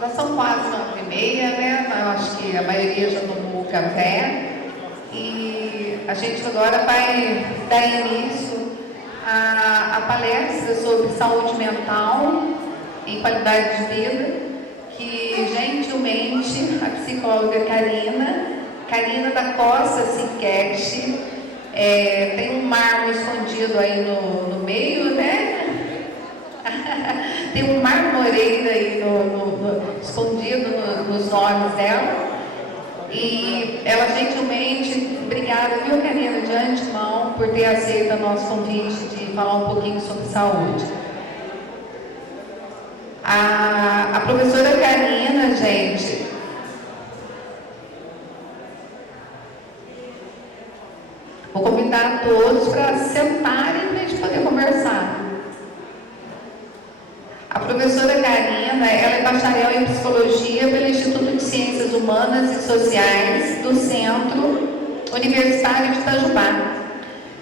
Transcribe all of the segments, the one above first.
Nós são quase 9h30, né? Eu acho que a maioria já tomou café. E a gente agora vai dar início à palestra sobre saúde mental e qualidade de vida, que gentilmente a psicóloga Karina da Costa Sinquete, tem um mármore escondido aí no meio, né? Tem um marmoreiro aí escondido nos nomes dela. E ela gentilmente, obrigada, viu, Karina, de antemão, por ter aceito o nosso convite de falar um pouquinho sobre saúde. A professora Karina, gente, vou convidar todos para sentarem para a gente poder conversar. A professora Karina, ela é bacharel em Psicologia pelo Instituto de Ciências Humanas e Sociais do Centro Universitário de Itajubá.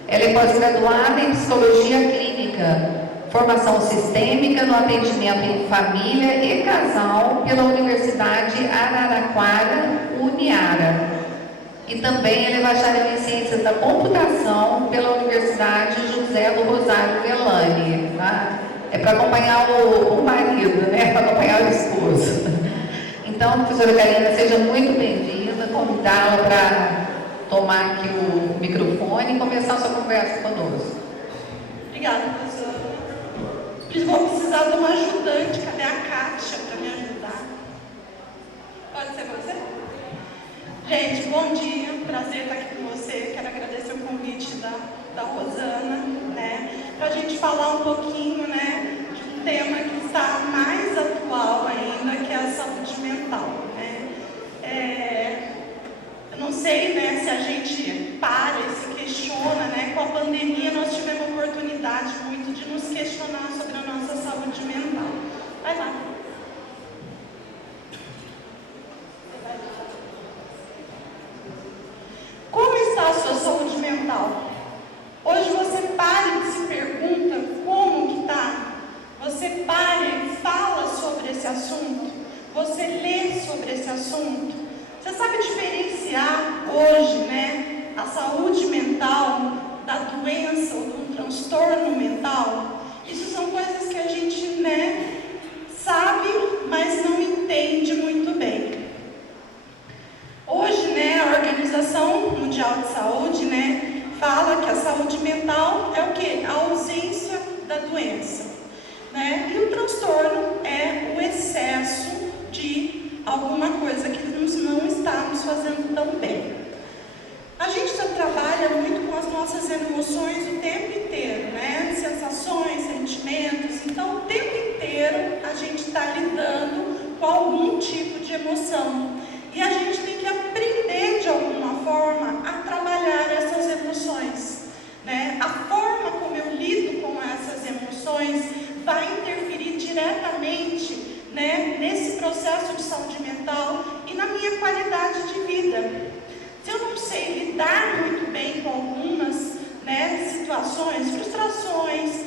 Ela é pós-graduada em Psicologia Clínica, formação sistêmica no atendimento em família e casal pela Universidade Araraquara, Uniara. E também ela é bacharel em Ciências da Computação pela Universidade José do Rosário Velani, tá? É para acompanhar o marido, né? Para acompanhar o esposo. Então, professora Karina, seja muito bem-vinda, convidá-la para tomar aqui o microfone e começar a sua conversa conosco. Obrigada, professora. Vou precisar de uma ajudante, cadê a Kátia para me ajudar? Pode ser você? Gente, bom dia, prazer estar aqui com você. Quero agradecer o convite da Rosana, né? Para a gente falar um pouquinho, né, de um tema que está mais atual ainda, que é a saúde mental, né? Eu não sei, né, se a gente para e se questiona, né? Com a pandemia nós tivemos a oportunidade muito de nos questionar sobre a nossa saúde mental. Vai lá. Como está a sua saúde mental? Hoje você para e se pergunta como que está? Você para e fala sobre esse assunto? Você lê sobre esse assunto? Você sabe diferenciar hoje, né, a saúde mental da doença ou de um transtorno mental? Isso são coisas que a gente, né, sabe, mas não entende muito bem. Hoje, né, a Organização Mundial de Saúde, né, fala que a saúde mental é o quê? A ausência da doença, né? E o transtorno é o excesso de alguma coisa que não está nos fazendo tão bem. A gente já trabalha muito com as nossas emoções o tempo inteiro, né? Sensações, sentimentos. Então, o tempo inteiro a gente está lidando com algum tipo de emoção. E a gente tem que aprender, de alguma forma, a trabalhar essas emoções, né? A forma como eu lido com essas emoções vai interferir diretamente, né, nesse processo de saúde mental e na minha qualidade de vida. Se eu não sei lidar muito bem com algumas, né, situações, frustrações,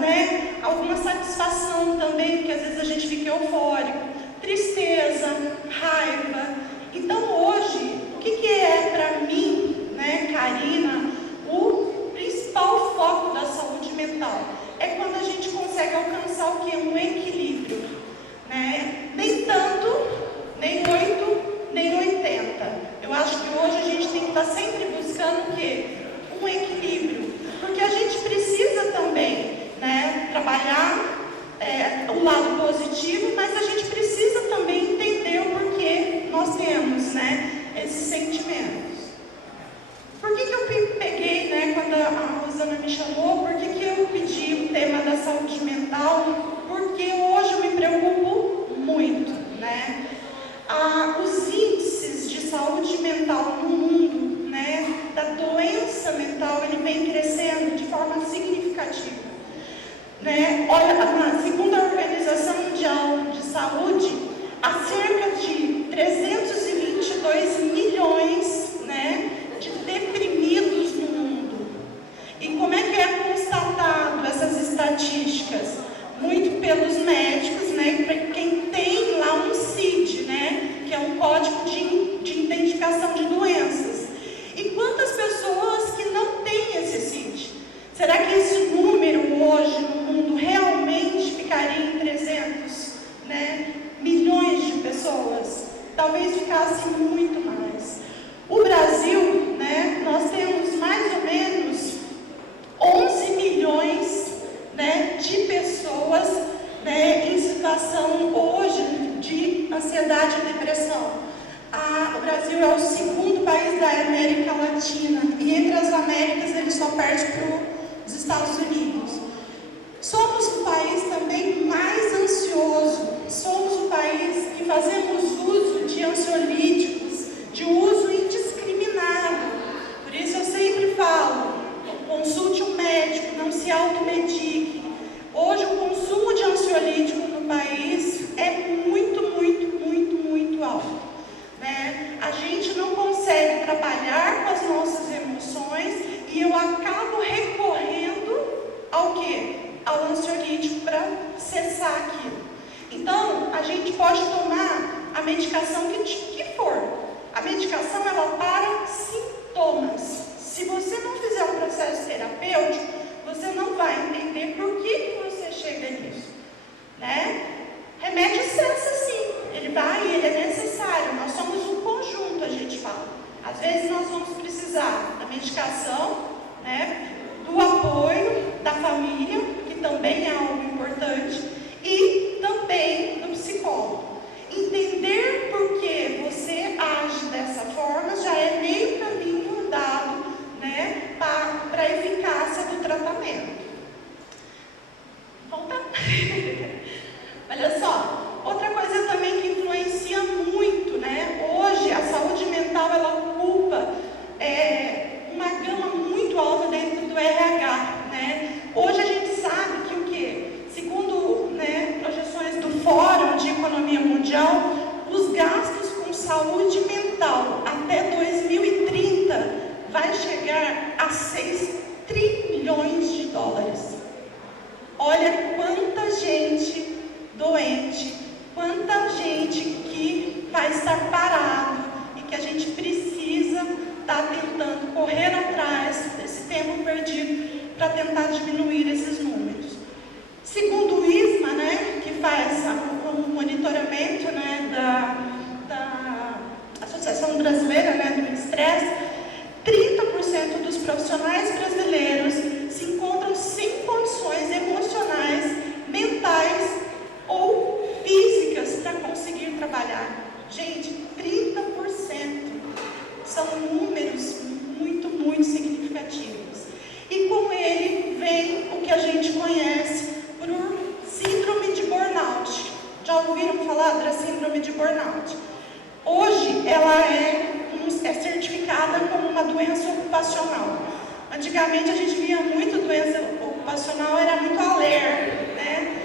né, alguma satisfação também, porque às vezes a gente fica eufórico, tristeza, raiva. Então hoje, o que é para mim, né, Karina, o principal foco da saúde mental? É quando a gente consegue alcançar o que? Um equilíbrio, né? Nem tanto, nem 8, nem 80. Eu acho que hoje a gente tem que estar sempre buscando o quê? Um equilíbrio. Porque a gente precisa também, né, trabalhar o lado positivo, mas a gente precisa também entender o porquê nós temos, né, esses sentimentos. Por que eu peguei, né, quando a Rosana me chamou, por que eu pedi o tema da saúde mental? Porque hoje eu me preocupo muito, né? Os índices de saúde mental no mundo, né, da doença mental, ele vem crescendo de forma significativa. Né? Olha, segundo a Organização Mundial de Saúde, há cerca de 322 milhões, né, de deprimidos no mundo. E como é que é constatado essas estatísticas? Muito pelos médicos, né? né, para quem tem lá um CID, né, que é um código de identificação de doenças. E quantas pessoas que não têm esse CID? Será que esse número hoje no mundo realmente ficaria em 300, né, milhões de pessoas? Talvez ficasse muito mais. O Brasil, né, nós temos mais ou menos 11 milhões, né, de pessoas, né, em situação hoje de ansiedade e depressão. O Brasil é o segundo país da América Latina e entre as Américas ele só perde para os Estados Unidos. Somos o país também mais ansioso, somos o país que fazemos uso de ansiolíticos, de uso indiscriminado. Por isso eu sempre falo, consulte um médico, não se automedique. Hoje o consumo de ansiolítico no país é muito alto, né? A gente não consegue trabalhar com as nossas emoções e eu acabo recorrendo ao quê? Ao ansiolítico para cessar aquilo. Então, a gente pode tomar a medicação que for. A medicação, ela para sintomas. Se você não fizer um processo terapêutico, você não vai entender por que você chega nisso, né? Remédio cessa sim, ele é necessário, nós somos um conjunto, a gente fala. Às vezes nós vamos precisar da medicação, né, do apoio da família, que também é algo importante, e também do psicólogo. Entender por que você age dessa forma já é meio caminho dado, né, para a eficácia do tratamento. Voltar. Olha só, outra coisa também que influencia muito, né? Hoje a saúde mental ela ocupa uma gama muito alta dentro do RH, né? Hoje a gente sabe que o quê? Segundo, né, projeções do Fórum de Economia Mundial, os gastos com saúde mental até 2030 vai chegar a 6 trilhões de dólares. Olha quanta gente doente, quanta gente que vai estar parado e que a gente precisa estar tentando correr atrás desse tempo perdido para tentar diminuir esses números. Segundo o ISMA, né, que faz o monitoramento, né, da Associação Brasileira, né, do Estresse, 30% dos profissionais brasileiros se encontram sem condições emocionais, mentais ou físicas para conseguir trabalhar. Gente, 30% são números muito significativos. E com ele vem o que a gente conhece por síndrome de burnout. Já ouviram falar da síndrome de burnout? Hoje ela é certificada como uma doença ocupacional. Antigamente a gente via muito doença ocupacional, era muito alerta, né?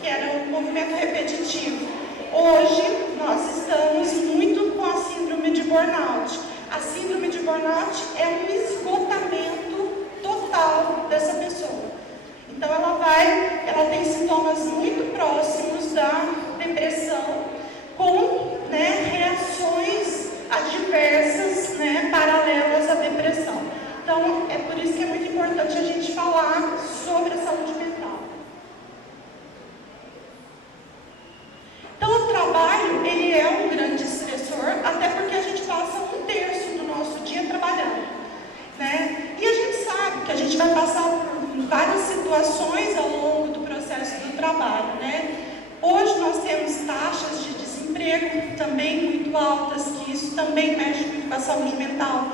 Que era um movimento repetitivo. Hoje nós estamos muito com a síndrome de burnout. A síndrome de burnout é um esgotamento total dessa pessoa. Então ela tem sintomas muito próximos da depressão, com, né, reações adversas, né, paralelas à depressão. Então é por isso que é muito importante a gente falar sobre a saúde mental. Então o trabalho, ele é um grande estressor, até porque a gente passa 1/3 do nosso dia trabalhando, né? E a gente sabe que a gente vai passar por várias situações ao longo do processo do trabalho, né? Hoje nós temos taxas de desemprego também muito altas, que isso também mexe muito com a saúde mental.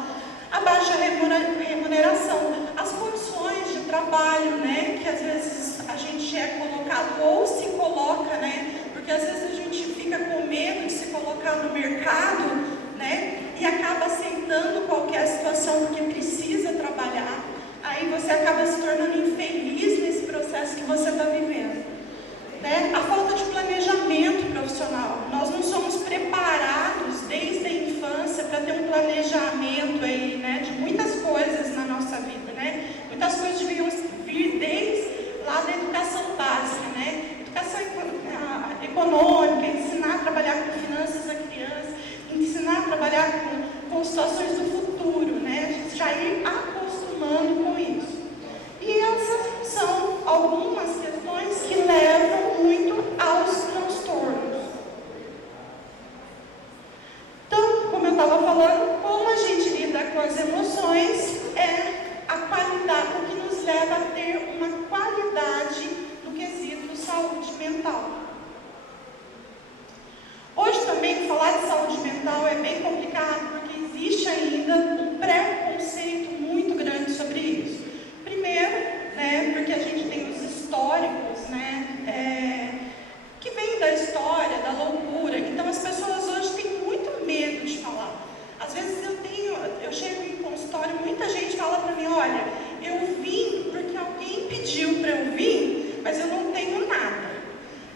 A baixa remuneração, as condições de trabalho, né? Que às vezes a gente é colocado ou se coloca, né? Porque às vezes a gente fica com medo de se colocar no mercado, né? E acaba aceitando qualquer situação porque precisa trabalhar. Aí você acaba se tornando infeliz nesse processo que você está vivendo, né? A falta de planejamento profissional. Nós não somos preparados desde a infância para ter um planejamento aí, né? De muitas coisas na nossa vida, né? Muitas coisas deviam vir desde lá da educação básica, né? Educação econômica, ensinar a trabalhar com finanças da criança, ensinar a trabalhar com situações do futuro, né? A gente já ir acostumando com isso. E essas são algumas questões que levam muito aos transtornos. Então, como eu estava falando, como a gente lida com as emoções é a qualidade, o que nos leva a ter uma qualidade no quesito saúde mental. Hoje também falar de saúde mental é bem complicado, porque existe ainda um preconceito muito grande sobre isso. Primeiro, né, porque a gente tem os históricos, né, que vem da história, da loucura. Então as pessoas hoje têm muito medo de falar. Às vezes eu chego em consultório, muita gente fala para mim, olha, eu vim porque alguém pediu para eu vir, mas eu não tenho nada.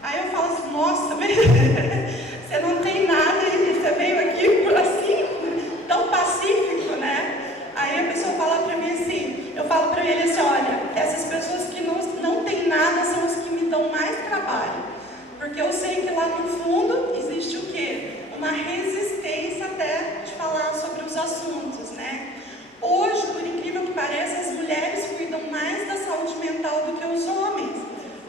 Aí eu falo assim, nossa, você não tem nada e você veio aqui assim, tão pacífico, né? Aí a pessoa fala para mim assim, eu falo para ele assim, olha, essas pessoas que não têm nada são as que me dão mais trabalho. Porque eu sei que lá no fundo existe o quê? Uma resistência até de falar sobre os assuntos, né? Hoje, por incrível que pareça, as mulheres cuidam mais da saúde mental do que os homens.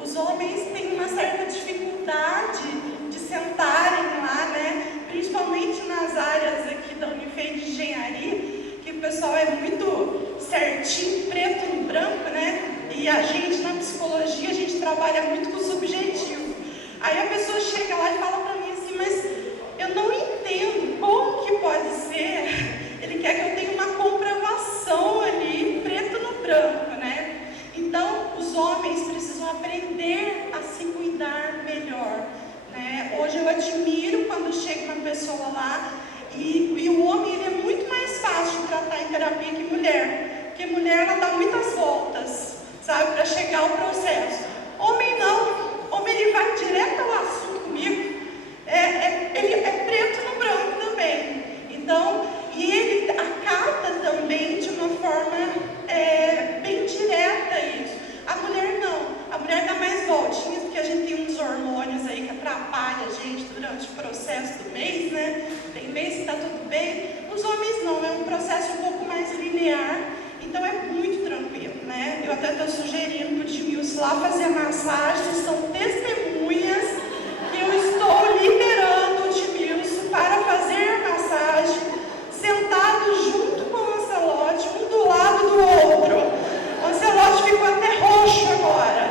Os homens têm uma certa dificuldade de sentarem lá, né? Principalmente nas áreas aqui da Unifei de Engenharia, que o pessoal é muito certinho, preto no branco, né? E a gente, na psicologia, a gente trabalha muito com o subjetivo. Aí a pessoa chega lá e fala para mim assim, mas eu não entendo como que pode ser, ele quer que eu tenha uma comprovação ali, preto no branco, né? Então, os homens precisam aprender a se cuidar melhor, né? Hoje eu admiro quando chega uma pessoa lá e o homem ele é muito mais fácil de tratar em terapia que mulher, porque mulher ela dá muitas voltas, sabe, para chegar ao processo. Homem não. Homem ele vai direto ao assunto comigo, ele é preto no branco também. Então, e ele acata também de uma forma bem direta isso. A mulher não, a mulher dá mais voltinhas, porque a gente tem uns hormônios aí que atrapalham a gente durante o processo do mês, né? Tem mês que está tudo bem. Os homens não, é um processo um pouco mais linear. Então é muito tranquilo, né? Eu até estou sugerindo para o Edmilson lá fazer a massagem, são testemunhas que eu estou liberando o Edmilson para fazer a massagem, sentado junto com o Lancelote, um do lado do outro. O Lancelote ficou até roxo agora.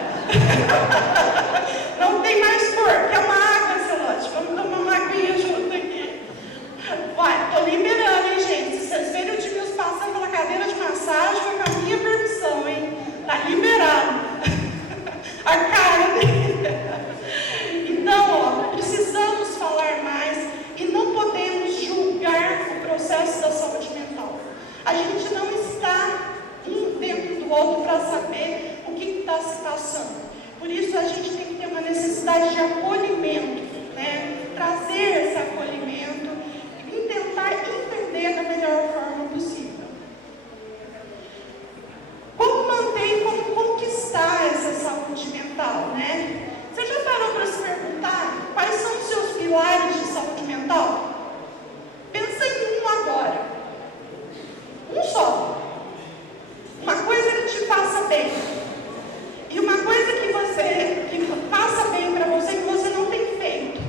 Não tem mais cor, quer uma água, Lancelote? Vamos tomar uma aguinha junto aqui. Vai, estou liberando, hein, gente? Se vocês verem o Edmilson passando pela cadeira de massagem, foi com a minha permissão, hein? Tá liberado. A cara dele. Então, precisamos falar mais e não podemos julgar o processo da saúde mental. A gente não está um dentro do outro para saber o que está se passando. Por isso, a gente tem que ter uma necessidade de acolhimento, né? Trazer esse acolhimento e tentar entender da melhor forma possível. Como manter e como conquistar essa saúde mental, né? Você já parou para se perguntar quais são os seus pilares de saúde mental? Pensa em um agora. Um só. Uma coisa que te faça bem. E uma coisa que faça bem para você que você não tem feito.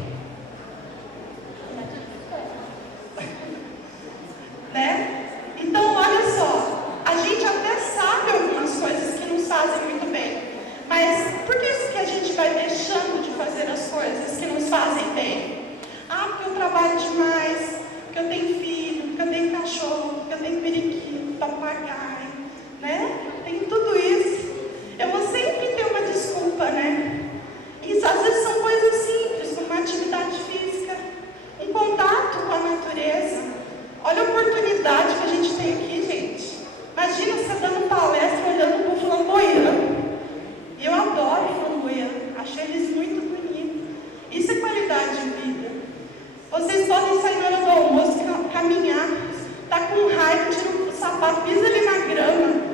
Né? Então, olha só, a gente até sabe algumas coisas que nos fazem muito bem, mas por que a gente vai deixando de fazer as coisas que nos fazem bem? Ah, porque eu trabalho demais, porque eu tenho filho, porque eu tenho cachorro, porque eu tenho periquito, papagaio, né? Tem tudo isso. Eu vou sempre ter uma desculpa, né? Isso às vezes são coisas simples, como uma atividade física, um contato com a natureza. Olha a oportunidade que a gente tem aqui, gente. Imagina você dando palestra olhando para o flamboyante. Eu adoro flamboyante, acho eles muito bonitos. Isso é qualidade de vida. Vocês podem sair na hora do almoço, caminhar, tá com raiva, tira o sapato, pisa ali na grama.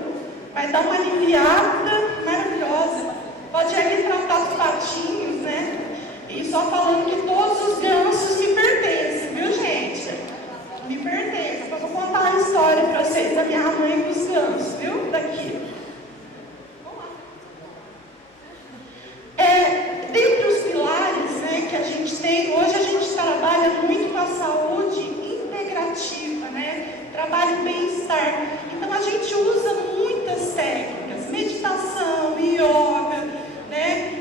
só falando que todos os gansos me pertencem, viu, gente? Me pertencem. Eu vou contar uma história para vocês da minha mãe com os gansos, viu? Daqui. Vamos lá. Dentre os pilares, né, que a gente tem, hoje a gente trabalha muito com a saúde integrativa, né? Trabalho bem-estar. Então a gente usa muitas técnicas, meditação, yoga, né?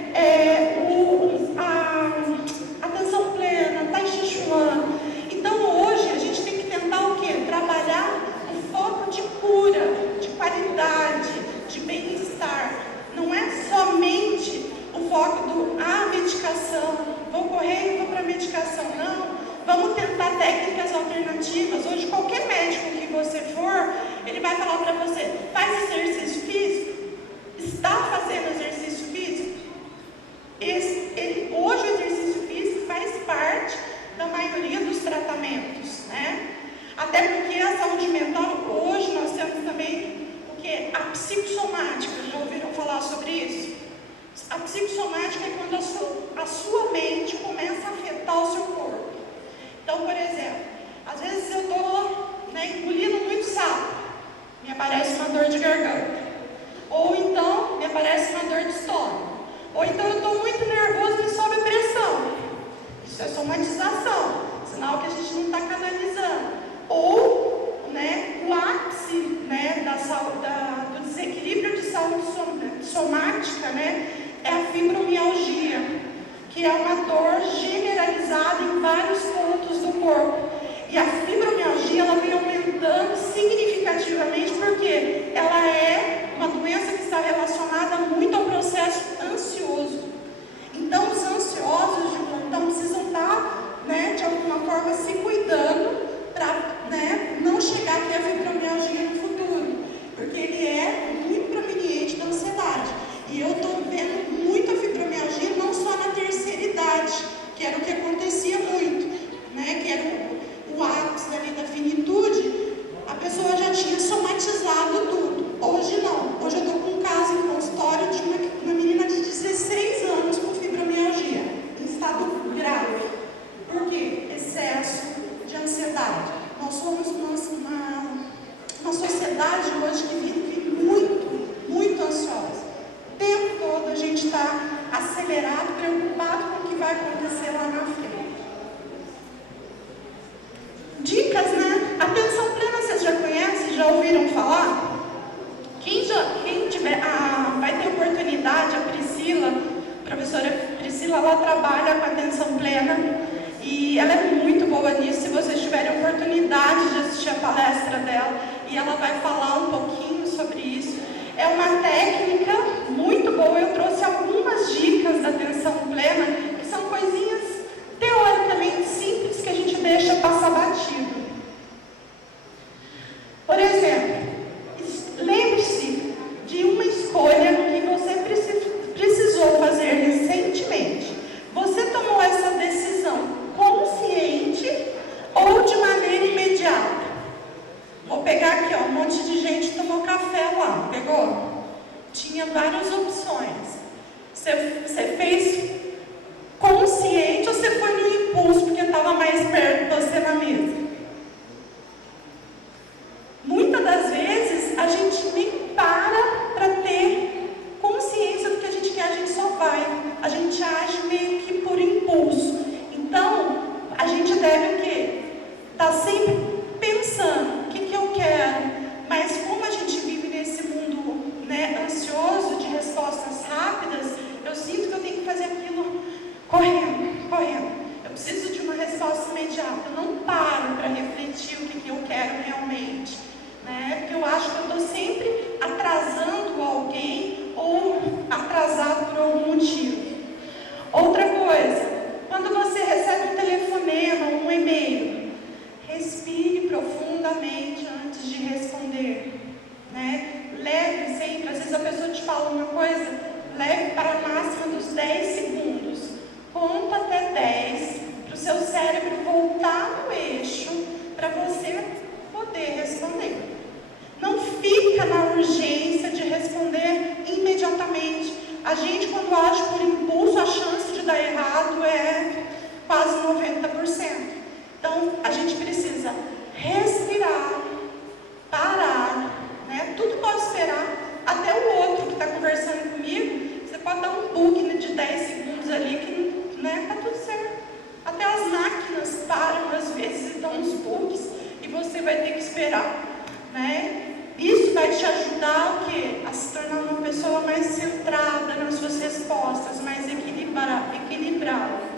Atenção plena, Tai Chi Chuan. Então hoje a gente tem que tentar o quê? Trabalhar um foco de cura, de qualidade, de bem-estar. Não é somente o foco do medicação, vou correr e vou para a medicação, não. Vamos tentar técnicas alternativas. Hoje qualquer médico que você for, ele vai falar para você, faz exercício físico? Está fazendo exercício físico? Hoje o exercício físico faz parte da maioria dos tratamentos, né? Até porque a saúde mental, hoje nós temos também o que? A psicossomática. Já ouviram falar sobre isso? A psicossomática é quando a sua mente começa a afetar o seu corpo. Então, por exemplo, às vezes eu estou engolindo muito sapo, me aparece uma dor de garganta. Ou então, me aparece uma dor de estômago. Ou então, eu estou muito nervoso e me sobe a pressão. Isso é somatização, sinal que a gente não está canalizando. Ou, o ápice, do desequilíbrio de saúde somática, é a fibromialgia, que é uma dor generalizada em vários pontos do corpo. E a fibromialgia, ela vem aumentando significativamente porque ela é uma doença que está relacionada muito ao processo ansioso. Então, os ansiosos de plantão precisam estar, de alguma forma, se cuidando para não chegar aqui a fibromialgia no futuro, porque ele é muito proveniente da ansiedade. E eu estou vendo muita fibromialgia, não só na terceira idade, que era o que acontecia muito, que era o ápice ali da finitude, a pessoa já tinha somatizado tudo. Hoje não. Hoje eu estou com um caso em consultório de uma menina de 16 anos com fibromialgia, em estado grave. Por quê? Excesso de ansiedade. Nós somos uma sociedade hoje que vive muito, muito ansiosa. O tempo todo a gente está acelerado, preocupado com o que vai acontecer lá na frente. Dicas, Atenção plena, vocês já conhecem? Já ouviram falar? Quem tiver, vai ter oportunidade, a Priscila, a professora Priscila, ela trabalha com atenção plena e ela é muito boa nisso. Se vocês tiverem oportunidade de assistir a palestra dela, e ela vai falar um pouquinho sobre isso. É uma técnica muito boa. Eu trouxe algumas dicas da atenção plena, que são coisinhas teoricamente simples que a gente deixa passar batido. Por exemplo, lembre-se de uma escolha que você precisou fazer recentemente. Você tomou essa decisão consciente ou de maneira imediata? Vou pegar aqui, um monte de gente tomou café lá, pegou? Tinha várias opções. Você fez consciente ou você foi no impulso porque estava mais perto de você na mesa? Muitas das vezes a gente nem para ter consciência do que a gente quer, a gente só vai. A gente age meio que por impulso. Então, a gente deve o quê? Tá sempre pensando, o que eu quero? Mas como a gente vive nesse mundo ansioso, de respostas rápidas, eu sinto que eu tenho que fazer aquilo correndo. Eu preciso de uma resposta imediata. Eu não paro para refletir o que eu quero realmente. Porque eu acho que eu estou sempre atrasando alguém ou atrasado por algum motivo. Outra coisa, quando você recebe um telefonema ou um e-mail, respire profundamente antes de responder. Leve sempre, às vezes a pessoa te fala uma coisa, leve para a máxima dos 10 segundos. Conta até 10 para o seu cérebro voltar no eixo para você poder responder. Não fica na urgência de responder imediatamente. A gente, quando age por impulso, a chance de dar errado é quase 90%. Então, a gente precisa respirar, parar, né? Tudo pode esperar, até o outro que está conversando comigo, você pode dar um bug de 10 segundos ali, que está tudo certo. Até as máquinas param às vezes e dão uns bugs, e você vai ter que esperar, né? Isso vai te ajudar o quê? A se tornar uma pessoa mais centrada nas suas respostas, mais equilibrada.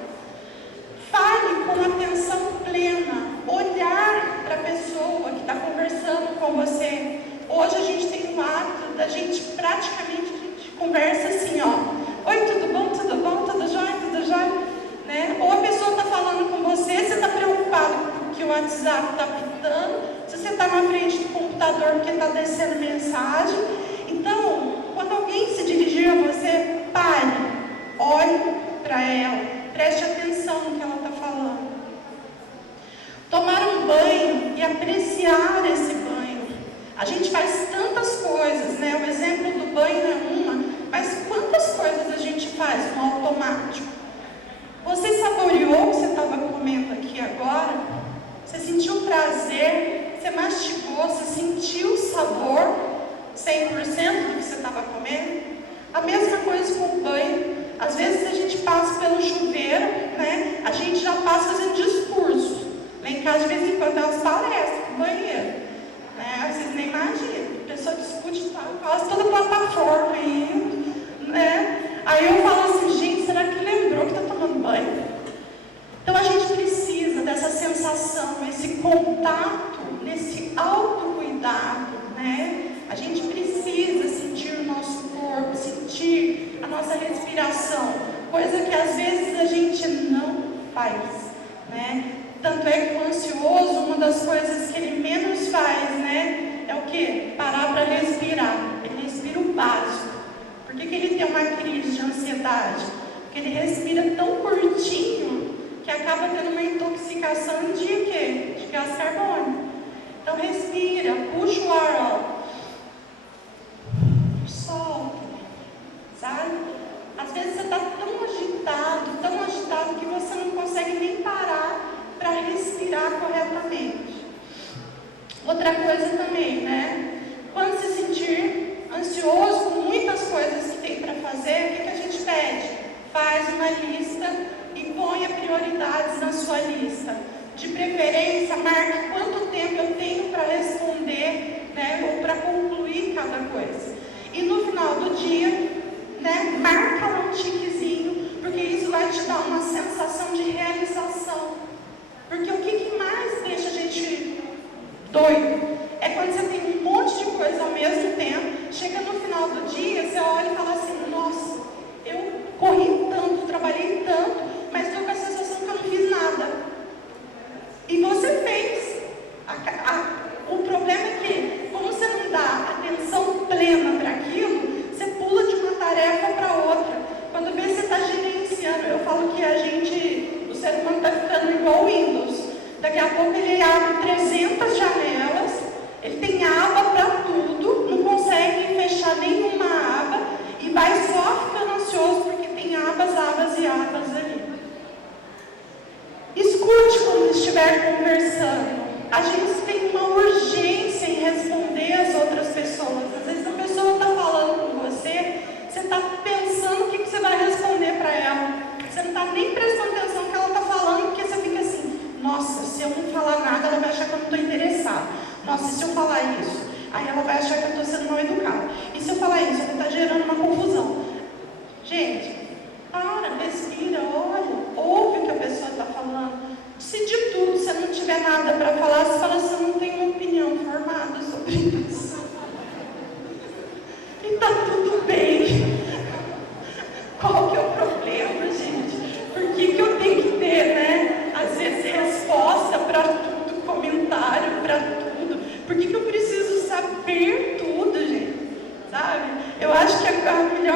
Fale com atenção plena, olhar para a pessoa que está conversando com você. Hoje a gente tem um hábito da gente praticamente conversa assim, ó. Oi, tudo bom, tudo jóia, né? Ou a pessoa está falando com você está preocupado porque o WhatsApp está pitando, se você está na frente do computador porque está descendo mensagem. Então, quando alguém se dirigir a você, pare, olhe para ela, preste atenção no que ela está falando. Tomar um banho e apreciar esse banho. A gente faz tantas coisas, né? O exemplo do banho é uma, mas quantas coisas a gente faz no automático? Você saboreou o que você estava comendo aqui agora? Você sentiu prazer? Você mastigou? Você sentiu o sabor 100% do que você estava comendo? A mesma coisa com o banho. Às vezes a gente passa pelo chuveiro, né? A gente já passa fazendo discurso. Lá em casa, de vez em quando, tem umas palestras no banheiro. Né? Vocês nem imaginam. A pessoa discute quase toda a plataforma aí, né? Aí eu falo assim, gente, será que lembrou que está tomando banho? Então a gente precisa dessa sensação, esse contato, nesse autocuidado, né? A gente precisa sentir o nosso corpo, sentir a nossa respiração, coisa que às vezes a gente não faz, né? Tanto é que o ansioso, uma das coisas que ele menos faz, né? É o quê? Parar para respirar. Ele respira o básico. Por que ele tem uma crise de ansiedade? Porque ele respira tão curtinho que acaba tendo uma intoxicação de quê? De gás carbônico. Então respira, puxa o ar, ó. Solta, sabe? Às vezes você está tão agitado que você não consegue nem parar para respirar corretamente. Outra coisa também, né? Quando se sentir ansioso com muitas coisas que tem para fazer, o que a gente pede? Faz uma lista e ponha prioridades na sua lista. De preferência, marque quanto tempo eu tenho para responder, né, ou para concluir cada coisa. E no final do dia, né, marca lá um tiquezinho, porque isso vai te dar uma sensação de realização. Porque o que mais deixa a gente doido é quando você tem um monte de coisa ao mesmo tempo, chega no final do dia, você olha e fala assim, nossa, eu corri tanto, trabalhei tanto, mas estou com a sensação que eu não fiz nada. E você fez. O problema é que, como você não dá atenção plena para aquilo, você pula de uma tarefa para outra. Quando vê, você está gerenciando. Eu falo que o ser humano está ficando igual o Windows. Daqui a pouco ele abre 300 janelas, ele tem aba para tudo, não consegue fechar nenhuma aba e vai só ficando ansioso porque tem abas e abas ali. Escute quando estiver conversando. A gente tem uma urgência em responder às outras pessoas. Às vezes a pessoa está falando com você, você está pensando o que você vai responder para ela. Você não está nem prestando atenção no que ela está falando, porque você fica assim, nossa, se eu não falar nada, ela vai achar que eu não estou interessado. Nossa, se eu falar isso, aí ela vai achar que eu estou sendo mal educada. E se eu falar isso, eu vou estar gerando uma confusão. Gente, para, respira, olha, ouve o que a pessoa está falando. Se de tudo você não tiver nada para falar, você fala assim, eu não tenho uma opinião formada sobre isso. E está tudo bem. Qual que é o problema, gente? Por que eu tenho que ter, né? Às vezes resposta para tudo, comentário para tudo. Por que eu preciso saber tudo, gente? Sabe? Eu acho que a mulher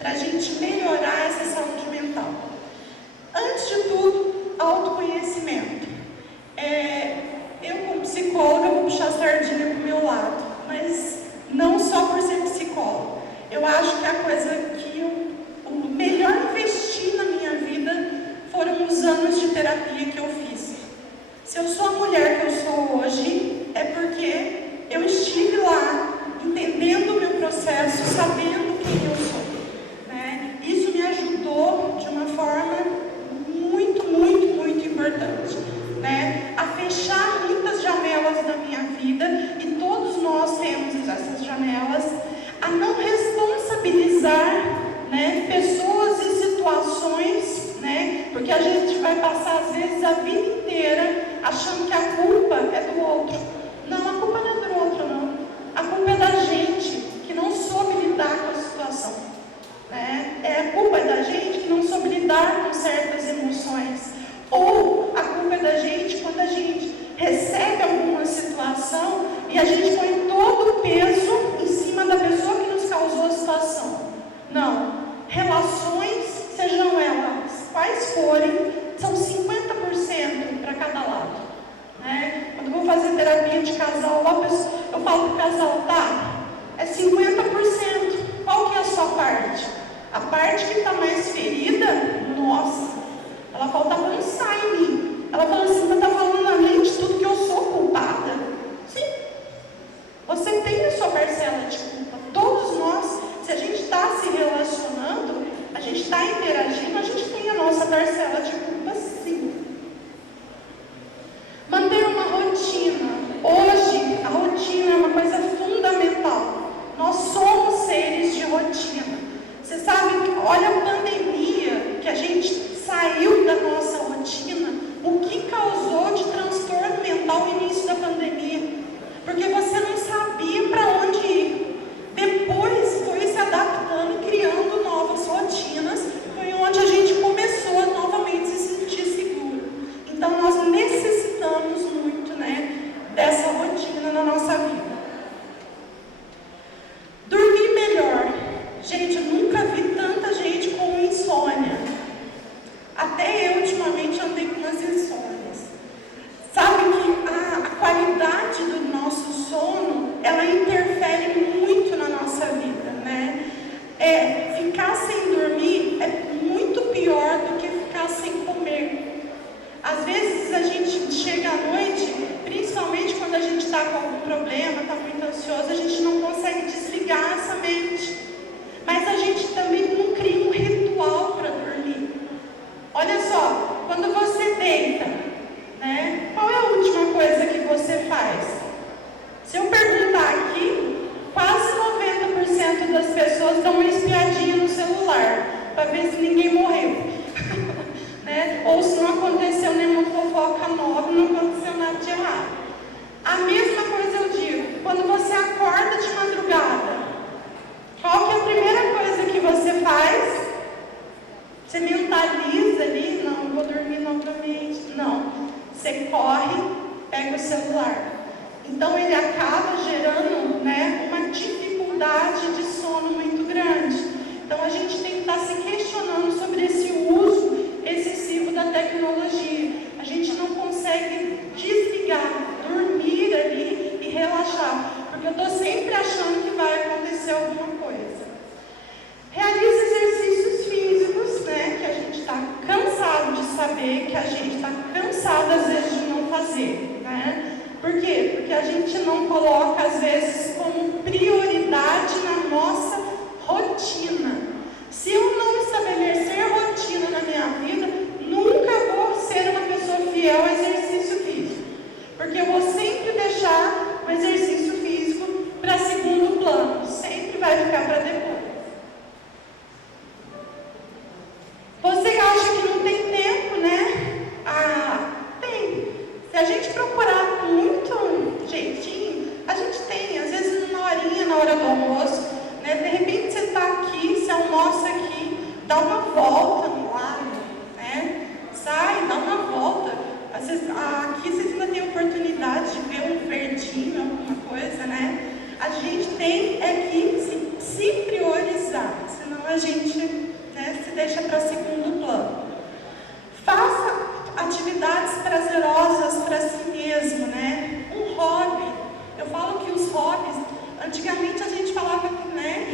para a gente melhorar essa saúde mental. Antes de tudo, autoconhecimento. Eu, como psicóloga, vou puxar a sardinha para o meu lado, mas não só por ser psicóloga. Eu acho que a coisa que o melhor investir na minha vida foram os anos de terapia que eu fiz. Se eu sou a mulher que eu sou hoje, é porque eu estive lá, entendendo o meu processo, sabendo quem eu sou, né? Isso me ajudou de uma forma muito, muito, muito importante, né? A fechar muitas janelas da minha vida, e todos nós temos essas janelas, a não responsabilizar, né, pessoas e situações, né? Porque a gente vai passar às vezes a vida inteira achando que a culpa é do outro. Não, a culpa não é do outro, não. A culpa é da gente que não soube lidar com a situação, né? A culpa é da gente que não soube lidar com certas emoções. Ou a culpa é da gente quando a gente recebe alguma situação e a gente põe todo o peso em cima da pessoa que nos causou a situação. Não. Relações, sejam elas quais forem, são 50% para cada lado, né? Quando eu vou fazer terapia de casal, eu falo para o casal, tá, é 50%. Qual que é a sua parte? A parte que está mais ferida, nossa, ela falta avançar em mim. Ela fala assim, você está falando na mente tudo que eu sou culpada? Sim. Você tem a sua parcela de culpa. Todos nós, se a gente está se relacionando, a gente está interagindo, a gente tem a nossa parcela de culpa, sim. Manter uma rotina. Hoje, a rotina é uma coisa fundamental. Nós somos seres de rotina. Você sabe que, olha a pandemia, que a gente saiu da nossa rotina, o que causou de transtorno mental no início da pandemia? Porque você não sabia para onde ir. Depois foi se adaptando, criando novas rotinas, foi onde a gente começou a novamente se sentir seguro. Então nós necessitamos muito, né, dessa rotina na nossa vida. Dormir melhor. Gente, eu nunca vi tanta gente com insônia. Até eu ultimamente andei com umas insônias. Sabe que a qualidade do nosso sono, ela interfere muito na nossa vida, né? Ficar sem dormir é muito pior do que ficar sem comer. Às vezes a gente chega à noite, principalmente quando a gente está com algum problema, está muito ansioso, a gente não consegue desligar essa mente. Mas a gente também não cria um ritual para dormir. Olha só, quando você deita, né, qual é a última coisa que você faz? Se eu perguntar aqui, quase 90% das pessoas dão uma espiadinha no celular, para ver se ninguém morreu. Né? Ou se não aconteceu nenhuma fofoca nova, não aconteceu nada de errado. A mesma coisa eu digo, quando você acorda de madrugada, qual que é a primeira coisa que você faz? Você mentaliza ali, não, vou dormir novamente. Não, você corre, pega o celular. Então ele acaba gerando, né, uma dificuldade de sono muito grande. Então a gente tem que estar se questionando sobre esse uso excessivo da tecnologia. A gente não consegue desligar, dormir ali e relaxar, porque eu estou sempre achando que vai acontecer alguma coisa. Realize exercícios físicos, né, que a gente está cansado de saber, que a gente está cansado às vezes de não fazer, né? Por quê? Porque a gente não coloca às vezes como prioridade na nossa rotina. Se eu não estabelecer rotina na minha vida, nunca vou ser uma pessoa fiel ao exercício físico, porque eu vou sempre deixar o exercício físico para segundo plano, sempre vai ficar para depois. Você acha que não tem tempo, né? Tem. Se a gente procurar muito jeitinho, a gente tem. Às vezes uma horinha na hora do almoço, né? De repente você está aqui, você almoça aqui, dá uma volta no lago, né? Sai, dá uma volta. Às vezes, aqui vocês ainda têm oportunidade de ver um verdinho, alguma coisa, né? A gente tem que se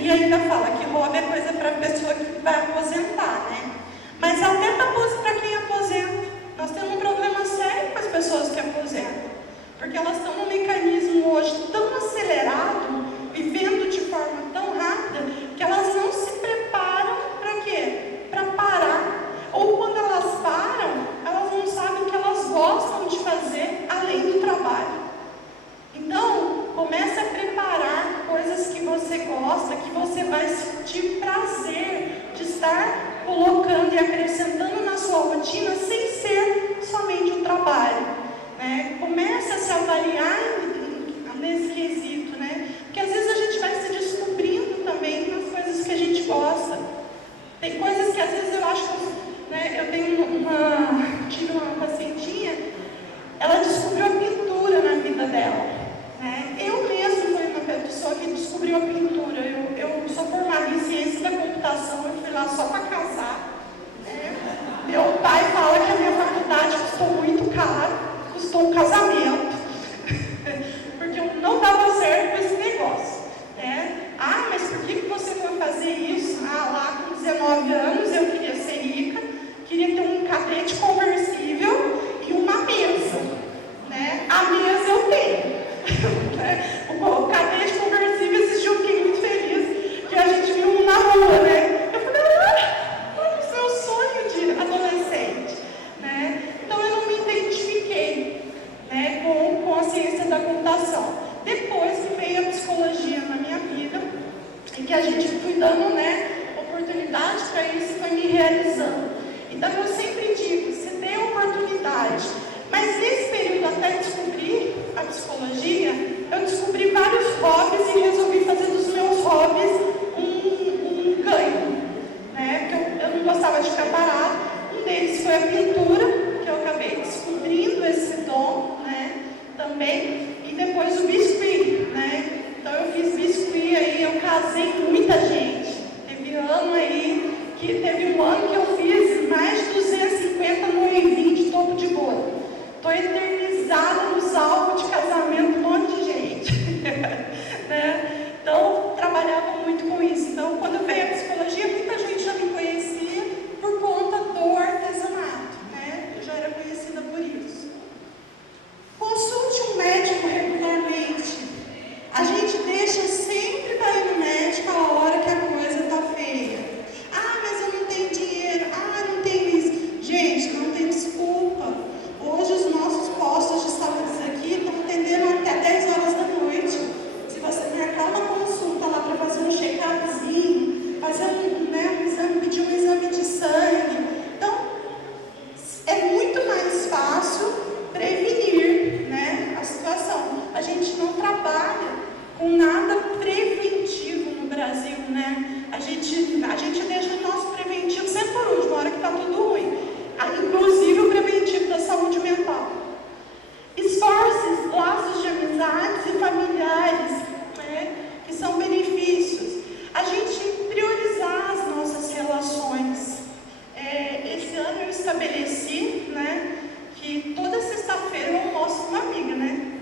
E ainda fala que hobby é coisa para a pessoa que vai aposentar, né? Mas até para quem aposenta, nós temos um problema sério com as pessoas que aposentam, porque elas estão num mecanismo hoje tão acelerado, vivendo de forma tão rápida, que elas não se preparam para quê? Para parar. Ou quando elas param, elas não sabem o que elas gostam de fazer além do trabalho. Então, comece a preparar coisas que você gosta, que você vai sentir prazer de estar colocando e acrescentando na sua rotina, sem ser somente um trabalho, né? Comece a se avaliar nesse quesito, né? Porque às vezes a gente vai se descobrindo também nas coisas que a gente gosta. Tem coisas que às vezes eu acho, né? Eu tive uma pacientinha, ela descobriu a pintura na vida dela, né? Eu mesma fui uma pessoa que descobriu a pintura. Eu sou formada em ciência da computação, eu fui lá só para casar, né? Meu pai fala que a minha faculdade custou muito caro, custou um casamento, porque eu não dava certo com esse negócio, né? Ah, mas por que você foi fazer isso? Ah, lá com 19 anos eu queria ser rica, queria ter um cadete conversível e uma mesa, né? A mesa eu tenho. O cadete conversível, esse dia eu fiquei muito feliz, que a gente viu um na rua, né? Eu falei, olha o seu sonho de adolescente, né? Então eu não me identifiquei, né, com a ciência da computação. Depois que veio a psicologia na minha vida, em que a gente fui dando, né, oportunidade para isso e foi me realizando. Então eu sempre digo, você tem oportunidade, mas nesse período até descobrir a psicologia, eu descobri vários hobbies e resolvi fazer dos meus hobbies um ganho, né? Porque eu não gostava de ficar parada. Um deles foi a pintura, que eu acabei descobrindo esse dom, né? Também. E depois o biscuit, né? Então eu fiz biscuit aí, eu casei com muita gente. Teve um ano que eu fiz mais de 250 noivinhos de topo de bolo. Estou eternizada nos álbuns de casamento, um monte de gente. Né? Então, trabalhava muito com isso. Então, quando veio a psicologia, muita gente já me conhecia por conta do artesanato. Né? Eu já era conhecida por isso. Consulte um médico regularmente. A gente deixa sempre para ir no médico a hora que a coisa está feia. Ah, mas eu não tenho dinheiro. Ah, não tenho isso. Gente, não tem desculpa. Hoje os nossos postos de saúde aqui estão atendendo até 10 horas da noite. Se você marcar uma consulta lá para fazer um check-upzinho, fazer um exame, pedir um exame de sangue. Então, é muito mais fácil prevenir, né, a situação. A gente não trabalha com nada preventivo no Brasil, né? A gente deixa o nosso preventivo sempre por último, na hora que está tudo ruim. Inclusive o preventivo da saúde mental. Esforce laços de amizades e familiares, né, que são benefícios. A gente priorizar as nossas relações. Esse ano eu estabeleci, né, que toda sexta-feira eu almoço com uma amiga, né?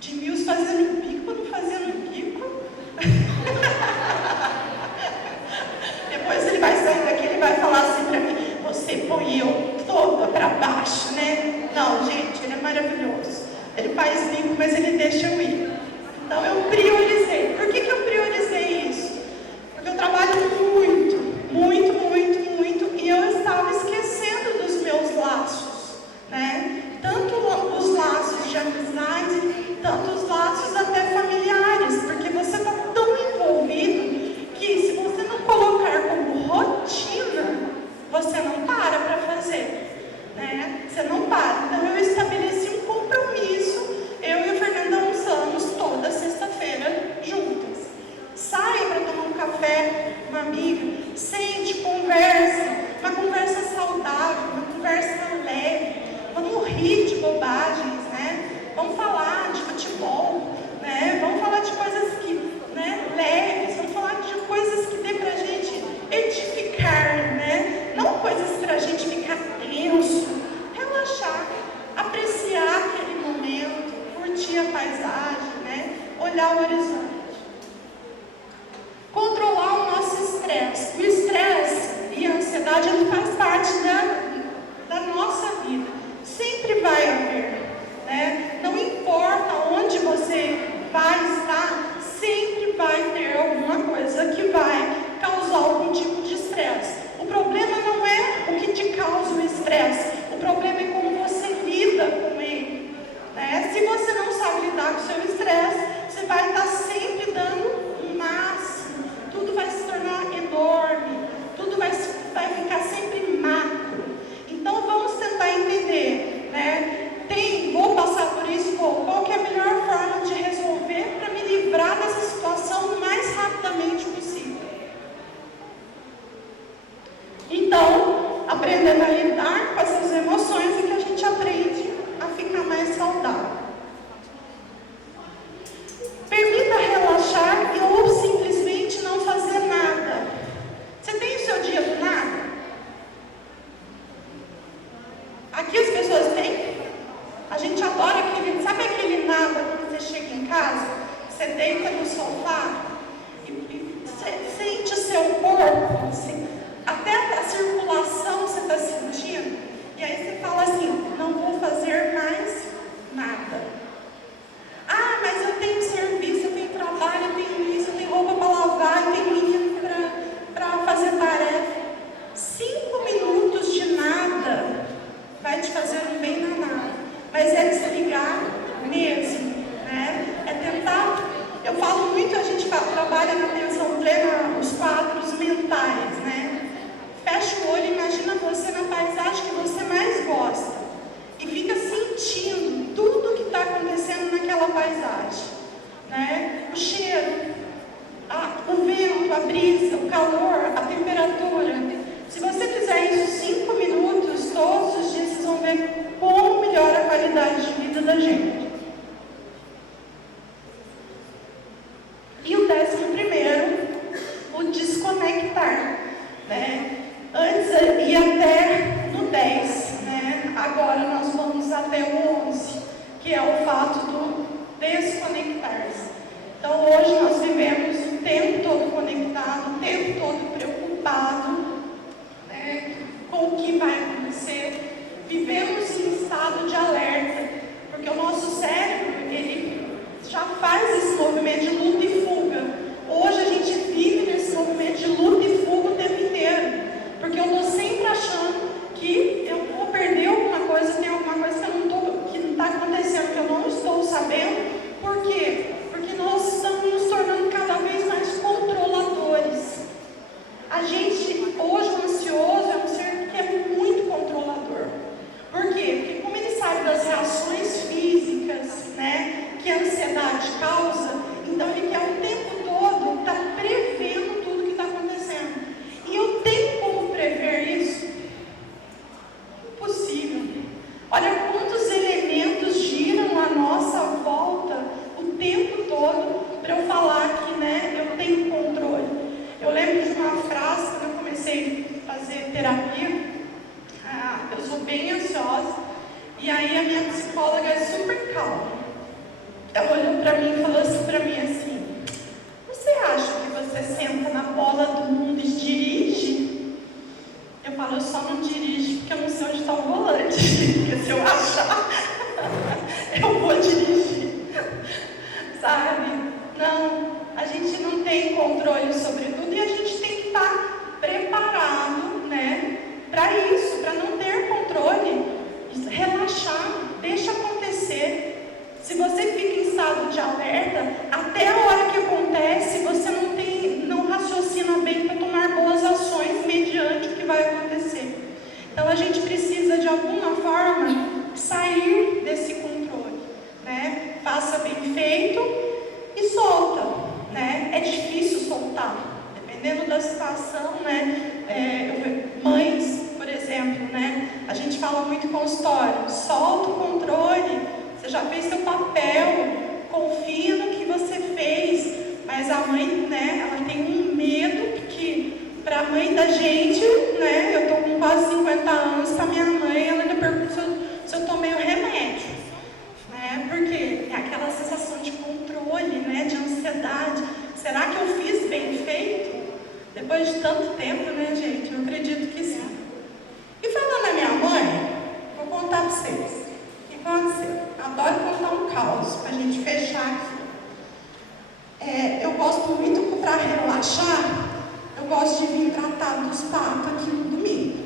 De Mills fazendo bico, não fazendo bico. Depois ele vai sair daqui, ele vai falar assim para mim: você põe eu toda para baixo, né? Não, gente, ele é maravilhoso. Ele faz bico, mas ele deixa eu ir. Então eu priorizei. Por que eu priorizei isso? Porque eu trabalho muito, e eu estava esquecendo dos meus laços, né? Tanto os laços de amizade, tanto os laços até familiares, porque você está tão envolvido que se você não colocar como rotina, você não para fazer, né? Você não para. Então eu estabeleci um compromisso, eu e o Fernando almoçamos toda sexta-feira juntas. Saia para tomar um café com uma amiga, sente, conversa, uma conversa saudável, uma conversa leve, vamos rir de bobagens, né? Vamos falar de futebol, né? Vamos falar de coisas que, né, leves, vamos falar de coisas que dê pra gente edificar, né? Não coisas pra gente ficar tenso, relaxar, apreciar aquele momento, curtir a paisagem, né? Olhar o horizonte. ansiedade ele faz parte da nossa vida. Sempre vai haver, né? Não importa onde você vai estar, sempre vai ter alguma coisa que vai causar algum tipo de estresse. O problema não é o que te causa o estresse, o problema é como você lida com ele, né? Se você não sabe lidar com o seu estresse, você vai estar sempre dando o máximo, tudo vai se tornar enorme, tudo vai ficar sempre macro. Então vamos tentar entender, né? Vou passar por isso, qual que é a melhor forma de resolver para me livrar dessa situação o mais rapidamente possível. Então, aprendendo a lidar com essas emoções é que a gente aprende a ficar mais saudável. Permita relaxar ou simplesmente não fazer nada. Você tem o seu dia do nada? Aqui as pessoas têm. A gente adora sabe aquele nada quando você chega em casa, você deita no sofá e você sente o seu corpo, assim, até a circulação você está sentindo, e aí você fala assim, não vou fazer mais nada. Ah, mas eu tenho serviço, eu tenho trabalho, eu tenho isso, eu tenho roupa para lavar, eu tenho menino para fazer tarefa. 5 minutos de nada vai te fazer um bem danado. Mas é desligar mesmo, né? É tentar, eu falo muito, a gente trabalha na atenção plena, os quadros mentais, né? Fecha o olho, imagina você na paisagem que você mais gosta e fica sentindo tudo que está acontecendo naquela paisagem, né? O cheiro, o vento, a brisa, o calor, a temperatura. Se você fizer isso 5 minutos, todos os dias vocês vão ver como melhora a qualidade de vida da gente. E o 11º, o desconectar, né? Antes ia até no 10, né? Agora nós vamos até o 11, que é o fato do desconectar-se. Então hoje nós vivemos o tempo todo conectado, o tempo todo preocupado, né, com o que vai acontecer. Vivemos em estado de alerta, porque o nosso cérebro, ele já faz esse movimento de luta e fuga. Hoje a gente vive nesse movimento de luta e fuga o tempo inteiro, porque eu estou sempre achando que eu vou perder alguma coisa, tem alguma coisa que não está acontecendo, que eu não estou sabendo. Por quê? Porque nós estamos nos tornando cada vez mais controladores. A gente, hoje, o ansioso é um ser que é muito controlador. Por quê? Porque como ele sabe das reações físicas, né, que a ansiedade causa, então ele quer o tempo todo estar prevendo tudo que está acontecendo. E eu tenho como prever isso? Impossível. Olha quantos elementos giram à nossa volta o tempo todo para eu falar que, né, eu tenho controle. Eu lembro de uma frase quando eu comecei a fazer terapia. Eu sou bem ansiosa, e aí a minha psicóloga é super calma. Ela olhou para mim e falou assim para mim assim: você acha que você senta na bola do mundo e dirige? Eu falo, eu só não dirijo porque eu não sei onde está o volante, porque se eu achar, eu vou dirigir, sabe? Não, a gente não tem controle sobre tudo e a gente tem que estar preparado, né, para isso, para não ter controle. Relaxar, deixa acontecer. Se você fica em estado de alerta, até a hora que acontece, você não raciocina bem para tomar boas ações mediante o que vai acontecer. Então a gente precisa de alguma forma sair desse controle, né? Faça bem feito e solta, né? É difícil soltar, dependendo da situação, né? Mães, por exemplo, né? A gente fala muito em consultório, solta o controle, você já fez seu papel, confia no que você fez, mas a mãe, né? Ela tem um medo que, para a mãe da gente, né? Eu estou com quase 50 anos, para minha mãe, ela ainda pergunta se eu tomei o remédio, né? Porque é aquela sensação de controle, né? De ansiedade. Será que eu fiz bem feito? Depois de tanto tempo, né, gente? Eu acredito que sim. ajudar, eu gosto de vir tratar dos patos aqui no domingo.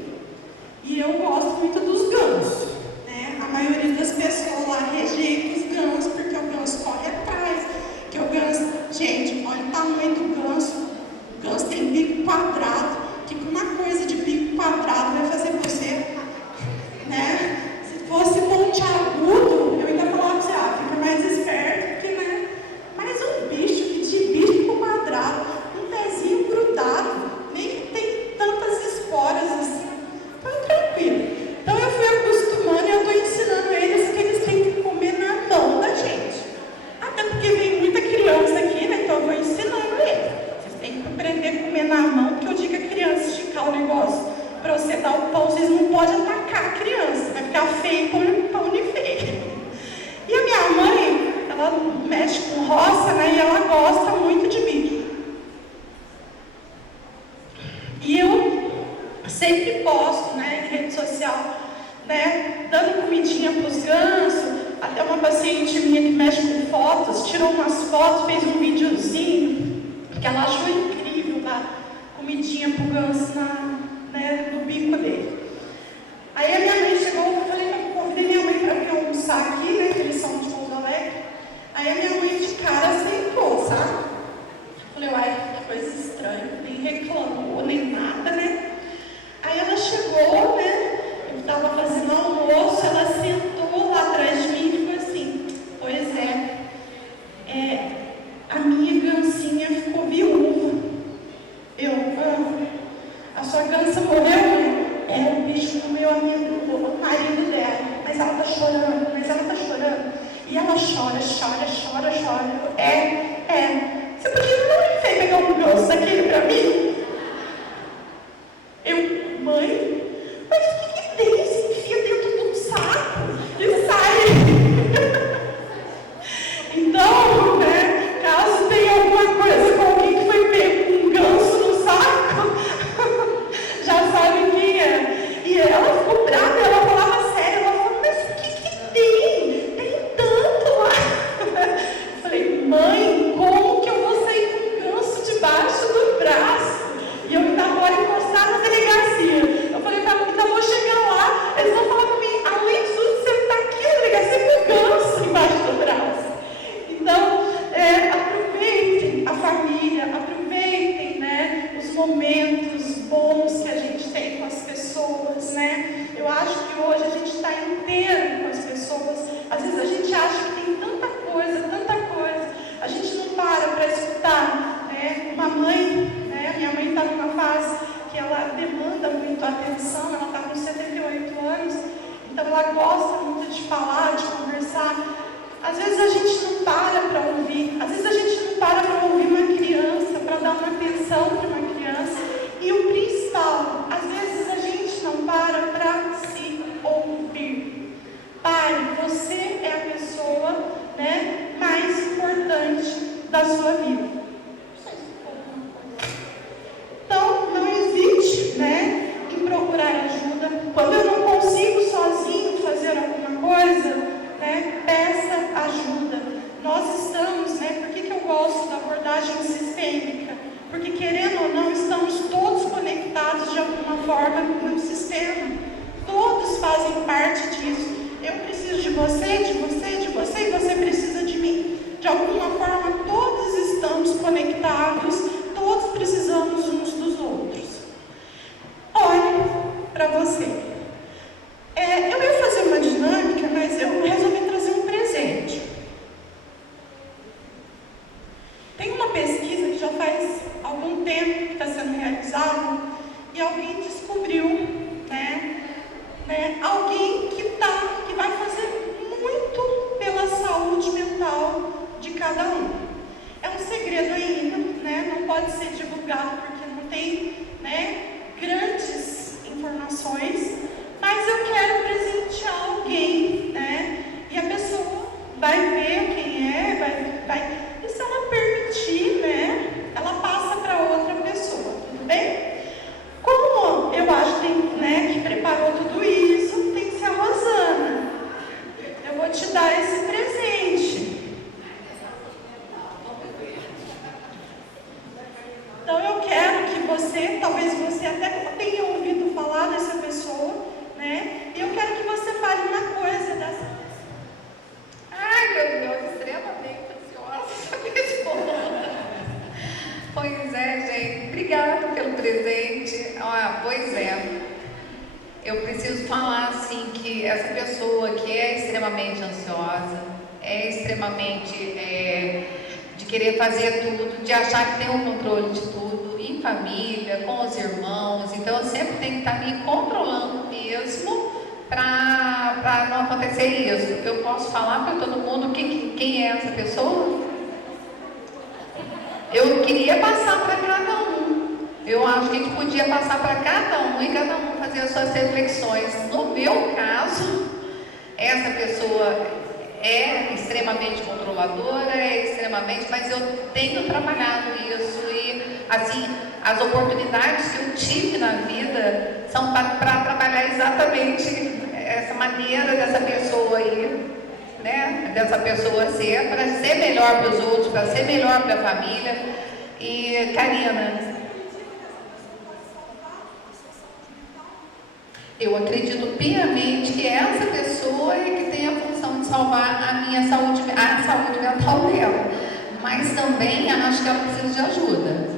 E eu gosto muito dos gansos, né? A maioria das pessoas lá rejeita os gansos, porque o ganso corre atrás, que o ganso, gente, olha o tamanho do ganso. O ganso tem bico quadrado, que uma coisa de bico quadrado vai fazer você, né? Se fosse pontiagudo, eu ainda falava assim, fica mais esperto, porque, né? Mas um bicho que de bico quadrado, um pezinho grudado, nem tem tantas esporas assim. Então, tranquilo. Então, eu fui acostumando e eu estou ensinando eles que eles têm que comer na mão da gente. Até porque vem muita criança aqui, né? Então, eu vou ensinando eles. Vocês têm que aprender a comer na mão, porque eu digo a criança esticar o negócio. Para você dar o pão, vocês não podem atacar a criança. Vai ficar feio para unir feio. E a minha mãe, ela mexe com roça, né? E ela gosta muito de bicho. E eu sempre posto, né, em rede social, né, dando comidinha para os gansos. Até uma paciente minha que mexe com fotos, tirou umas fotos, fez um videozinho, que ela achou incrível dar comidinha para o ganso no bico dele. Aí a minha mãe chegou, eu falei, convidei minha mãe para vir almoçar aqui, né, que eles são de Pouso Alegre. Aí a minha mãe de cara sentou, sabe? Falei, uai, que coisa estranha, nem reclamou, nem nada, né? Aí ela chegou, né? Eu estava fazendo almoço, ela sentou lá atrás de mim e ficou assim, pois a minha gansinha ficou viúva. A sua gansa morreu, né? O bicho comeu o marido dela, mas ela está chorando, E ela chora. Você podia não pegar um ganso daquele para mim? Mãe, mas o que tem? Se enfia dentro de um saco e sai. Então, né, caso tenha alguma coisa com alguém que foi pego com um ganso no saco, já sabe quem é. E ela ficou brava, ela falava sério, ela falou, mas o que tem? Tem tanto lá. Eu falei, mãe, como que eu vou sair com um ganso debaixo do braço? E eu ainda moro encostada na delegacia. Eu falei, então vou chegar lá, eles vão falar para mim, além de tudo, você está aqui na delegacia com o ganso embaixo do braço. Então, aproveitem a família, aproveitem, né, os momentos bons que a gente tem com as pessoas, né? Eu acho que hoje a gente está inteiro com as pessoas. Às vezes a gente acha que tem tanta coisa, a gente não para escutar, né? Uma mãe, né? Minha mãe está numa fase que ela demanda muito atenção, ela está com 78 anos, então ela gosta muito de falar, de conversar. Às vezes a gente não para ouvir, às vezes a gente não para ouvir uma criança, para dar uma atenção para uma criança. E o principal, às vezes a gente não para se ouvir. Pare, você é a pessoa, né, mais importante da sua vida. Então, não hesite, né, em procurar ajuda. Quando eu não consigo sozinho fazer alguma coisa, né, peça ajuda. Nós estamos, né, por que eu gosto da abordagem sistêmica? Porque, querendo ou não, estamos todos conectados de alguma forma no sistema. Todos fazem parte disso. Eu preciso de você, e você precisa de mim. De alguma forma, todos estamos conectados, todos precisamos uns dos outros. Olhe para você. Eu ia fazer uma dinâmica, mas eu resolvi trazer um presente. Tem uma pesquisa que já faz algum tempo que está sendo realizada e alguém descobriu, alguém que vai fazer muito pela saúde mental de cada um. É um segredo ainda, né? Não pode ser divulgado porque não tem, grandes informações, mas eu quero presentear alguém, e a pessoa vai ver quem e se ela permitir, ela passa para outra pessoa, tudo bem? Como eu acho que preparou tudo isso, tem que ser a Rosana. Eu vou te dar esse presente. Então eu você, talvez você até tenha ouvido falar dessa pessoa, né? E eu quero que você fale uma coisa dessa. Ai, meu Deus, extremamente ansiosa essa pessoa. Pois é, gente, obrigada pelo presente. Pois é, eu preciso falar assim que essa pessoa que é extremamente ansiosa, é extremamente de querer fazer tudo, de achar que tem o controle de tudo, em família, com os irmãos, então eu sempre tenho que estar me controlando mesmo para não acontecer isso. Eu posso falar para todo mundo quem é essa pessoa? Eu queria passar para cada um. Eu acho que a gente podia passar para cada um e cada um fazer as suas reflexões. No meu caso, essa pessoa é extremamente controladora, mas eu tenho trabalhado isso e, assim, as oportunidades que eu tive na vida são para trabalhar exatamente essa maneira dessa pessoa aí, né? Dessa pessoa ser, para ser melhor para os outros, para ser melhor para a família. E, Karina, eu acredito piamente que essa pessoa é que tem a função de salvar a minha saúde, a saúde mental dela. Mas também acho que ela precisa de ajuda,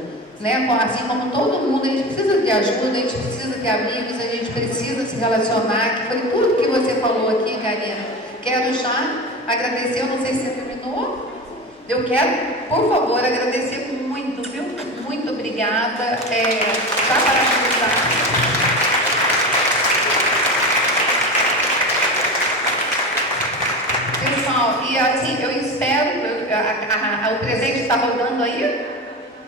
né? Assim como todo mundo, a gente precisa de ajuda, a gente precisa de amigos, a gente precisa se relacionar. Que foi tudo que você falou aqui, Karina. Quero já agradecer, eu não sei se você terminou. Eu quero, por favor, agradecer muito, viu? Muito obrigada. Já parabenizar. Pessoal, e assim, eu espero, o presente está rodando aí?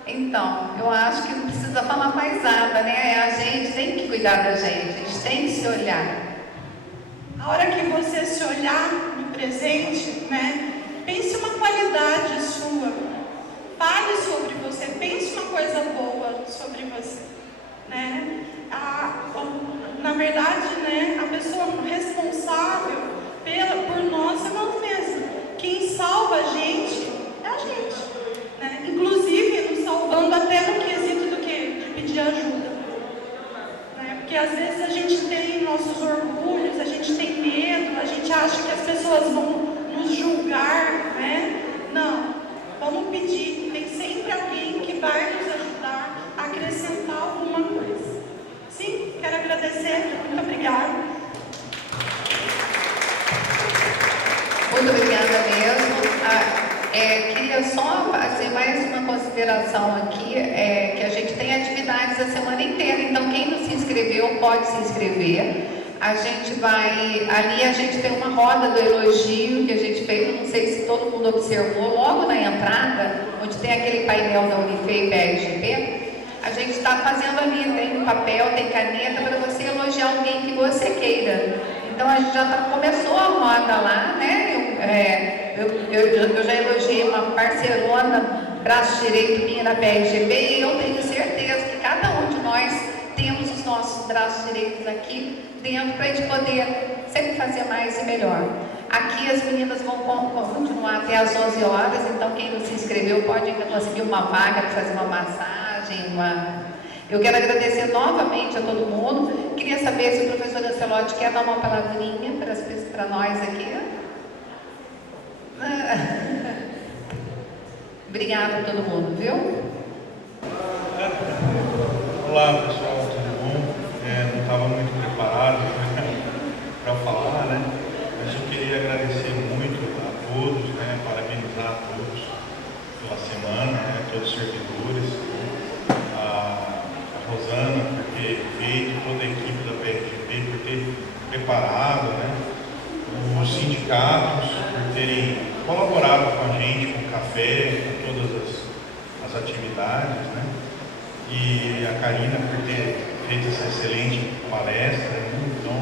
Então, eu acho que não precisa falar mais nada, né? A gente tem que cuidar da gente, a gente tem que se olhar. A hora que você se olhar no presente, né? Pense uma qualidade sua. Fale sobre você, pense uma coisa boa sobre você, né? Na verdade, né? A pessoa responsável por nós é nós mesmos. Quem salva a gente é a gente, né? Inclusive nos salvando até no quesito do que? De pedir ajuda, né? Porque às vezes a gente tem nossos orgulhos, a gente tem medo, a gente acha que as pessoas vão nos julgar, né? Não, vamos pedir, tem sempre alguém que vai nos ajudar a acrescentar alguma coisa. Sim, quero agradecer, muito obrigada. Muito obrigada mesmo. Queria só fazer mais uma consideração aqui, que a gente tem atividades a semana inteira, então quem não se inscreveu pode se inscrever. A gente vai, ali a gente tem uma roda do elogio que a gente fez, não sei se todo mundo observou, logo na entrada, onde tem aquele painel da Unifei PRGP, a gente está fazendo ali, tem papel, tem caneta, para você elogiar alguém que você queira. Então a gente já começou a roda lá, né? Eu já elogiei uma parceirona, braço direito minha na PRGP, e eu tenho certeza que cada um de nós temos os nossos braços direitos aqui dentro para a gente poder sempre fazer mais e melhor. Aqui as meninas vão continuar até às 11 horas, então quem não se inscreveu pode ainda conseguir uma vaga para fazer uma massagem, Eu quero agradecer novamente a todo mundo. Queria saber se o professor Ancelotti quer dar uma palavrinha para nós aqui. Obrigada a todo mundo, viu? Olá pessoal, tudo bom? Não estava muito preparado para falar, né? Mas eu queria agradecer muito a todos, né? Parabenizar a todos pela semana, né? Todos os servidores, a Rosana por ter feito, toda a equipe da PRGP por ter preparado, né? Os sindicatos por terem colaborado com a gente, com o café, com todas as atividades, né? E a Karina por ter feito essa excelente palestra, né? Então,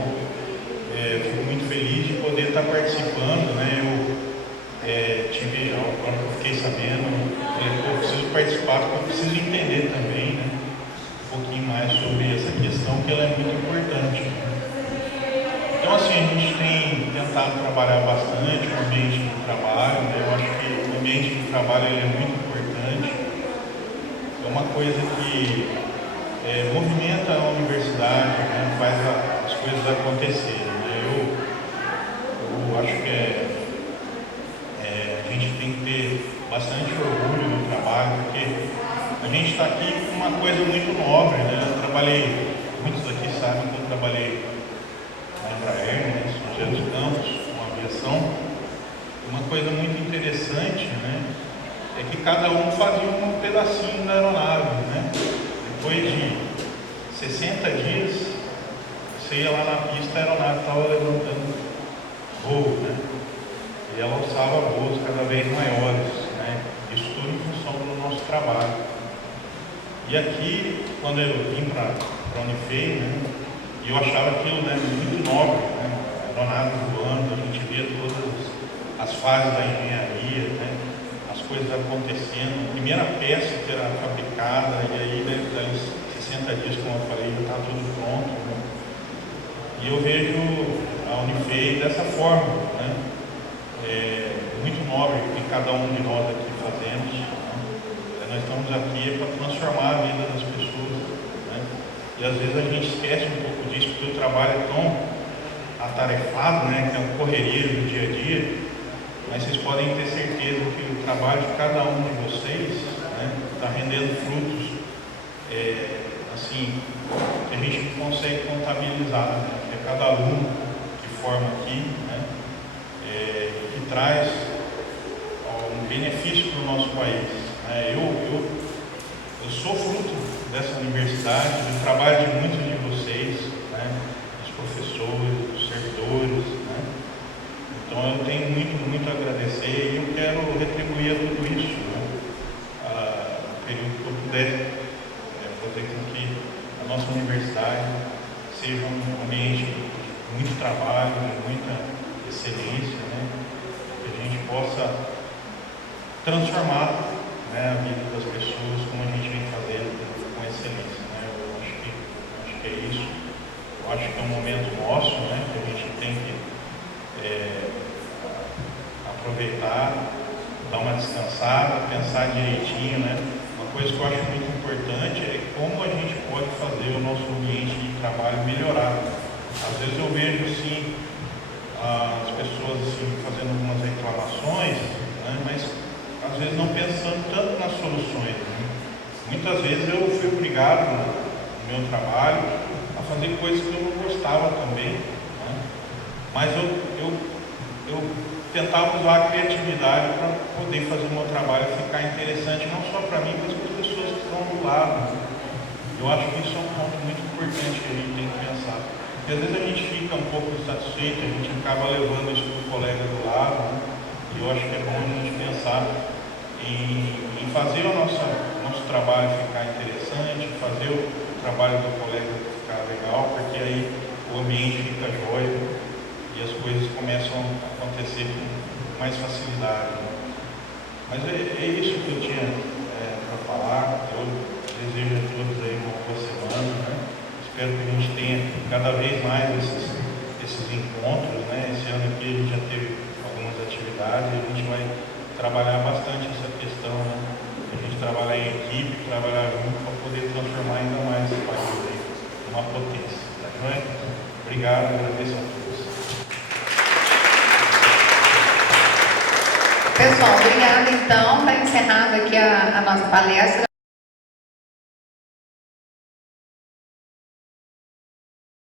fico muito feliz de poder estar participando, né? Quando eu fiquei sabendo, eu preciso participar, porque eu preciso entender também, né? Um pouquinho mais sobre essa questão, que ela é muito importante. Então, assim, a gente tem tentado trabalhar bastante o ambiente de trabalho, né? Eu acho que o ambiente de trabalho ele é muito importante. É uma coisa que movimenta a universidade, né? Faz as coisas acontecerem. Né? Eu acho que a gente tem que ter bastante orgulho no trabalho, porque a gente está aqui com uma coisa muito nobre. Né? Eu trabalhei, muitos aqui sabem que eu trabalhei na Embraer, né? São José dos Campos, com aviação. Uma coisa muito interessante, né, é que cada um fazia um pedacinho da aeronave, né? Depois de 60 dias, você ia lá na pista, a aeronave estava levantando voo, né? E ela alçava voos cada vez maiores, né? Isso tudo em função do nosso trabalho. E aqui, quando eu vim para a Unifei, né, eu achava aquilo, né, muito nobre, né? A aeronave voando, a gente via todas as fases da engenharia, né? As coisas acontecendo, a primeira peça que era fabricada, e aí, né, daí 60 dias, como eu falei, já está tudo pronto. Né? E eu vejo a Unifei dessa forma, né? Muito nobre que cada um de nós aqui fazemos. Né? Nós estamos aqui para transformar a vida das pessoas. Né? E às vezes a gente esquece um pouco disso, porque o trabalho é tão atarefado, né? Que é uma correria do dia a dia. Mas vocês podem ter certeza que o trabalho de cada um de vocês está, né, rendendo frutos, assim, que a gente consegue contabilizar, né? Que é cada aluno que forma aqui, né, que traz um benefício para o nosso país. Né? Eu sou fruto dessa universidade, do trabalho de muitos de vocês, né, dos professores, dos servidores. Né? Então eu tenho muito a agradecer e eu quero retribuir a tudo isso, né? No período que eu puder, fazer com que a nossa universidade seja um ambiente de muito trabalho, de muita excelência, né? Que a gente possa transformar, né, a vida das pessoas como a gente vem fazendo com excelência. Né? Eu acho que é isso. Eu acho que é um momento nosso, né, que a gente tem que aproveitar, dar uma descansada, pensar direitinho, né? Uma coisa que eu acho muito importante é como a gente pode fazer o nosso ambiente de trabalho melhorar. Às vezes eu vejo assim, as pessoas assim, fazendo algumas reclamações, né? Mas às vezes não pensando tanto nas soluções. Né? Muitas vezes eu fui obrigado no meu trabalho a fazer coisas que eu não gostava também, né? Mas eu tentava usar a criatividade para poder fazer o meu trabalho ficar interessante, não só para mim, mas para as pessoas que estão do lado. Eu acho que isso é um ponto muito importante que a gente tem que pensar. Porque às vezes a gente fica um pouco insatisfeito, a gente acaba levando isso para o colega do lado, né? E eu acho que é bom a gente pensar em fazer o nosso trabalho ficar interessante, fazer o trabalho do colega ficar legal, porque aí o ambiente fica jóia. E as coisas começam a acontecer com mais facilidade. Né? Mas é isso que eu tinha para falar. Eu desejo a todos aí uma boa semana. Né? Espero que a gente tenha cada vez mais esses encontros. Né? Esse ano aqui a gente já teve algumas atividades e a gente vai trabalhar bastante essa questão. Né? A gente trabalhar em equipe, trabalhar junto para poder transformar ainda mais esse país aí numa potência. Tá joia? Obrigado, agradeço a todos. Pessoal, obrigada então. Está encerrada aqui a nossa palestra.